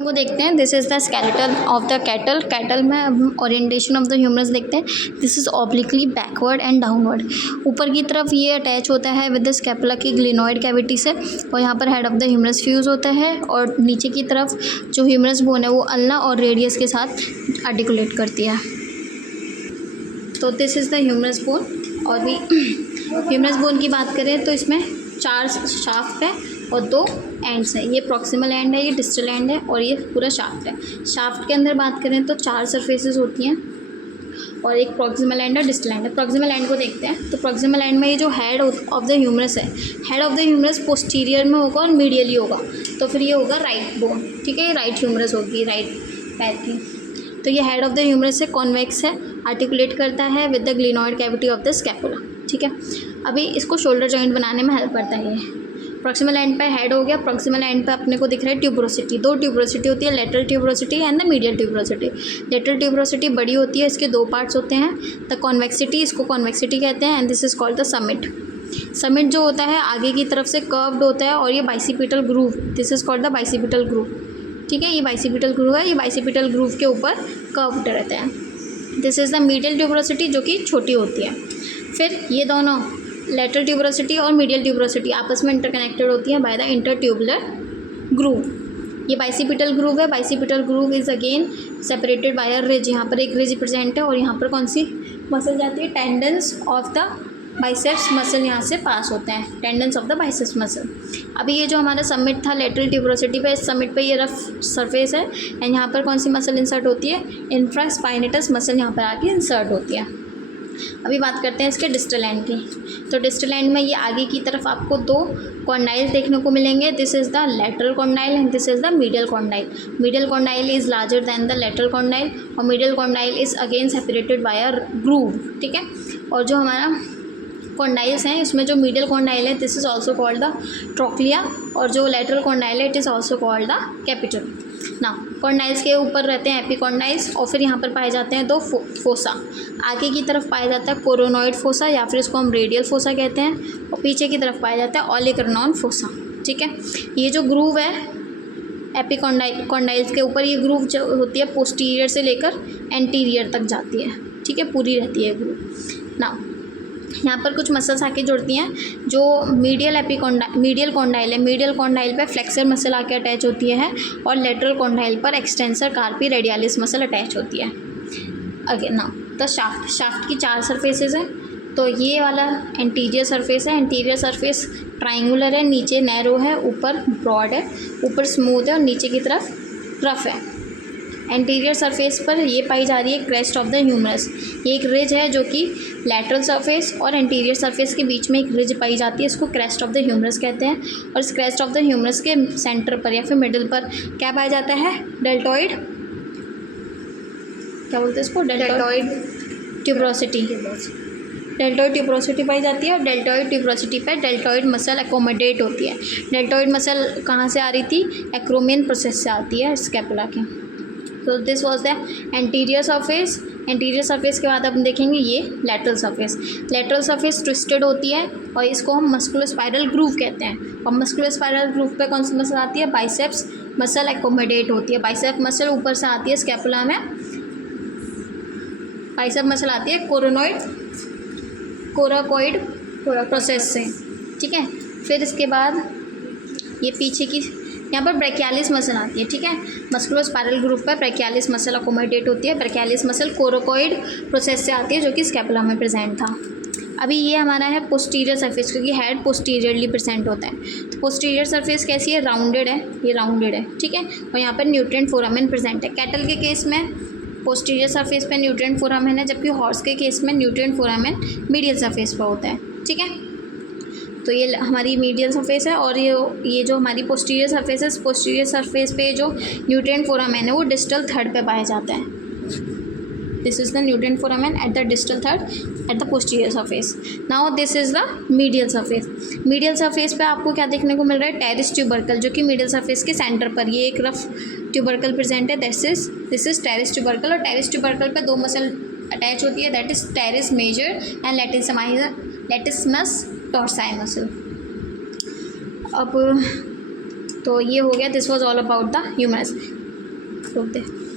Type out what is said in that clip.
को देखते हैं। This is the skeleton of the cattle. Cattle में अब ओरिएंटेशन ऑफ द ह्यूमरस देखते हैं। This is obliquely backward and downward. ऊपर की तरफ ये अटैच होता है विद द स्कैपुला की ग्लिनॉइड कैविटी से, और यहाँ पर head of the humerus fuse होता है, और नीचे की तरफ जो ह्यूमरस बोन है वो अल्ना और रेडियस के साथ आर्टिकुलेट करती है। तो this is the humerus bone. और भी ह्यूमरस बोन की बात करें तो इसमें 4 शाफ्ट है और 2 एंड्स हैं। ये प्रॉक्सिमल एंड है, ये डिस्टल एंड है, और ये पूरा शाफ्ट है। शाफ्ट के अंदर बात करें तो 4 सरफेसेस होती हैं और एक प्रॉक्सिमल एंड और डिस्टल एंड है। प्रॉक्सिमल एंड को देखते हैं। तो प्रॉक्सिमल एंड में ये जो हेड ऑफ द ह्यूमरस है, head of the humerus posterior में होगा और मीडियली होगा, तो फिर ये होगा राइट बोन। ठीक है, ये राइट ह्यूमरस होगी, राइट पैर की। तो ये हेड ऑफ द ह्यूमरस है, कॉन्वेक्स है, आर्टिकुलेट करता है with the glenoid cavity of the scapula. ठीक है, अभी इसको शोल्डर जॉइंट बनाने में हेल्प करता है ये। प्रॉक्सिमल एंड पे हेड हो गया। प्रॉक्सिमल एंड पे अपने को दिख रहा है ट्यूबरोसिटी। 2 ट्यूबरोसिटी होती है, lateral tuberosity and the medial tuberosity. Lateral tuberosity बड़ी होती है, इसके 2 पार्ट्स होते हैं। द कॉन्वेक्सिटी, इसको कॉन्वेक्सिटी कहते हैं, and this is called the summit. Summit जो होता है आगे की तरफ से कर्व्ड होता है, और ये bicipital groove, this is called the bicipital groove. ठीक है, ये बाइसिपिटल ग्रूव है, ये बाइसिपिटल ग्रूव के ऊपर कर्व्ड रहते हैं। This is the medial tuberosity जो कि छोटी होती है। फिर ये दोनों लेटरल ट्यूबरोसिटी और मीडियल ट्यूबरोसिटी आपस में इंटरकनेक्टेड होती हैं बाय द इंटरट्यूबुलर ग्रूव। ये बाइसिपिटल ग्रूव है। Bicipital groove is again separated by a ridge. यहाँ पर एक रिज प्रेजेंट है, और यहाँ पर कौन सी मसल जाती है? Tendons of the biceps muscle यहाँ से पास होते हैं, tendons of the biceps muscle. अभी ये जो हमारा समिट था लेटरल ट्यूबरोसिटी पे, इस समिट पे ये रफ सरफेस है, एंड यहाँ पर कौन सी मसल इंसर्ट होती है? इंफ्रास्पाइनेटस मसल यहाँ पर आके इंसर्ट होती है। अभी बात करते हैं इसके डिस्टल एंड की। तो डिस्टल एंड में ये आगे की तरफ आपको 2 कॉन्डाइल्स देखने को मिलेंगे। This is the lateral condyle and this is the medial condyle. Medial condyle is larger than the lateral condyle, और medial condyle is again separated by a groove. ठीक है, और जो हमारा कॉन्डाइल्स हैं, इसमें जो मीडियल कॉन्डाइल है this is also called the trochlea, और जो लेटरल कॉन्डाइल है it is also called the capital. ना कॉन्डाइल्स के ऊपर रहते हैं एपिकॉन्डाइल्स, और फिर यहाँ पर पाए जाते हैं 2 फोसा। आगे की तरफ पाया जाता है कोरोनॉइड फोसा, या फिर इसको हम रेडियल फोसा कहते हैं, और पीछे की तरफ पाया जाता है ऑलिकर्नॉन फोसा। ठीक है, ये जो ग्रूव है एपिकॉन्डाइल्स के ऊपर, ये ग्रूव जो होती है पोस्टीरियर से लेकर एंटीरियर तक जाती है। ठीक है, पूरी रहती है ग्रूव। ना यहाँ पर कुछ मसल्स आके जुड़ती हैं। जो मीडियल कॉन्डाइल है, मीडियल कॉन्डाइल पे फ्लेक्सर मसल आके अटैच होती है, और लेटरल कॉन्डाइल पर एक्सटेंसर कार्पी रेडियालिस मसल अटैच होती है। अगेन ना द शाफ्ट की 4 सरफेसेस हैं। तो ये वाला एंटीरियर सरफेस है। एंटीरियर सरफेस ट्राइंगुलर है, नीचे नैरो है, ऊपर ब्रॉड है, ऊपर स्मूथ है, और नीचे की तरफ रफ है। एंटीरियर सरफेस पर ये पाई जा रही है क्रेस्ट ऑफ द ह्यूमरस। ये एक रिज है जो कि लैटरल सरफेस और एंटीरियर सरफेस के बीच में एक रिज पाई जाती है, इसको क्रेस्ट ऑफ द ह्यूमरस कहते हैं। और इस क्रेस्ट ऑफ द ह्यूमरस के सेंटर पर या फिर मिडिल पर क्या पाया जाता है? डेल्टॉइड, क्या बोलते हैं इसको? Deltoid tuberosity. डेल्टॉइड ट्यूबरोसिटी पाई जाती है, और डेल्टॉइड ट्यूबरोसिटी पर डेल्टॉइड मसल एकोमोडेट होती है। डेल्टॉइड मसल कहाँ से आ रही थी? एक्रोमियन प्रोसेस से आती है स्कैपुला के। तो this was the anterior surface. Anterior surface के बाद हम देखेंगे ये lateral surface. Lateral surface twisted होती है, और इसको हम मस्कुलर स्पाइरल ग्रूव कहते हैं। और मस्कुलर स्पाइरल ग्रूव पे कौन सी मसल आती है? बाइसेप्स मसल एकोमोडेट होती है। बाइसेप मसल ऊपर से आती है स्कैपुला में, बाइसेप मसल आती है कोराकोइड प्रोसेस से। ठीक है, फिर इसके बाद ये पीछे की यहाँ पर ब्रैकियालिस मसल आती है। ठीक है, मस्कुलर स्पाइरल ग्रुप पर ब्रैकियालिस मसल अकोमोडेट होती है। ब्रैकियालिस मसल कोराकोइड प्रोसेस से आती है, जो कि स्कैपुला में प्रेजेंट था। अभी ये हमारा है पोस्टीरियर सरफेस, क्योंकि हेड पोस्टीरियरली प्रेजेंट होता है। तो पोस्टीरियर सरफेस कैसी है? राउंडेड है, ये राउंडेड है। ठीक है, और यहाँ पर न्यूट्रिएंट फोरामेन प्रेजेंट है। कैटल के केस में पोस्टीरियर सरफेस पे न्यूट्रिएंट फोरामेन है, जबकि हॉर्स के केस में न्यूट्रिएंट फोरामेन मीडियल सरफेस पर होता है। ठीक है, तो ये हमारी मीडियल सरफेस है, और ये जो हमारी पोस्टीरियर सरफेस है, पोस्टीरियर सरफेस पे जो न्यूट्रिएंट फोरामेन है वो डिस्टल थर्ड पे पाया जाता है। This is the nutrient foramen at the distal third at the posterior surface. Now this is the medial surface. Medial surface पे आपको क्या देखने को मिल रहा है? टेरिस ट्यूबरकल, जो कि मीडियल सरफेस के सेंटर पर ये एक रफ ट्यूबरकल प्रेजेंट है। दिस इज़ टेरिस ट्यूबरकल, और टेरिस ट्यूबरकल पे 2 मसल अटैच होती है, that is teres major and latissimus dorsi muscle. अब तो ये हो गया, this was all about the humerus. रोक दे।